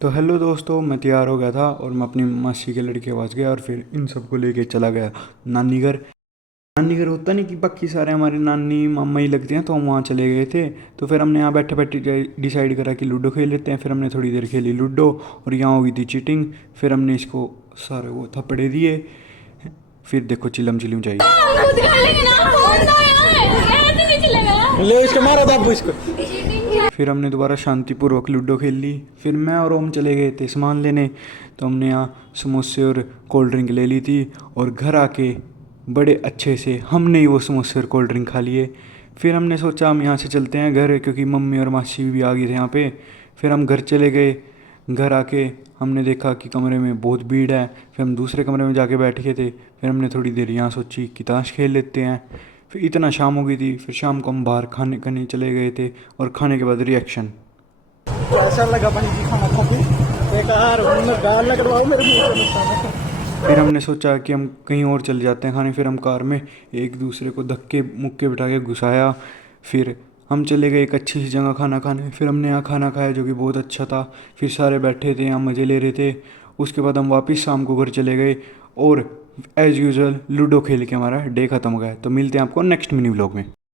तो हेलो दोस्तों, मैं तैयार हो गया था और मैं अपनी मासी के लड़के के पास गया और फिर इन सबको लेके चला गया नानी घर। नानी घर होता नहीं कि बाकी सारे हमारे नानी मामा ही लगते हैं, तो हम वहाँ चले गए थे। तो फिर हमने यहाँ बैठे बैठे डिसाइड करा कि लूडो खेल लेते हैं। फिर हमने थोड़ी देर खेली लूडो और यहाँ हो गई थी चीटिंग। फिर हमने इसको सारे वो थप्पड़े दिए। फिर देखो चिलम चिलम चाहिए। ले इसको मारो दाबो इसको। फिर हमने दोबारा शांतिपूर्वक लूडो खेल ली। फिर मैं और ओम चले गए थे सामान लेने। तो हमने यहाँ समोसे और कोल्ड ड्रिंक ले ली थी और घर आके बड़े अच्छे से हमने ही वो समोसे और कोल्ड ड्रिंक खा लिए। फिर हमने सोचा हम यहाँ से चलते हैं घर, क्योंकि मम्मी और मासी भी आ गई थे यहाँ पे। फिर हम घर चले गए। घर आके हमने देखा कि कमरे में बहुत भीड़ है। फिर हम दूसरे कमरे में जाके बैठ गए थे। फिर हमने थोड़ी देर यहाँ सोची कि ताश खेल लेते हैं। फिर इतना शाम हो गई थी। फिर शाम को हम बाहर खाने करने चले गए थे और खाने के बाद रिएक्शन। कैसा लगा भाई जी खाना खा के? बेकार गाल लग रहा मेरे मुंह पे निशान है। फिर हमने सोचा कि हम कहीं और चले जाते हैं खाने। फिर हम कार में एक दूसरे को धक्के मुक्के बिठा के घुसाया। फिर हम चले गए एक अच्छी सी जगह खाना खाने। फिर हमने यहाँ खाना खाया जो कि बहुत अच्छा था। फिर सारे बैठे थे यहाँ मज़े ले रहे थे। उसके बाद हम वापस शाम को घर चले गए और एज़ यूजुअल लूडो खेल के हमारा डे ख़त्म हो गया। तो मिलते हैं आपको नेक्स्ट मिनी व्लॉग में।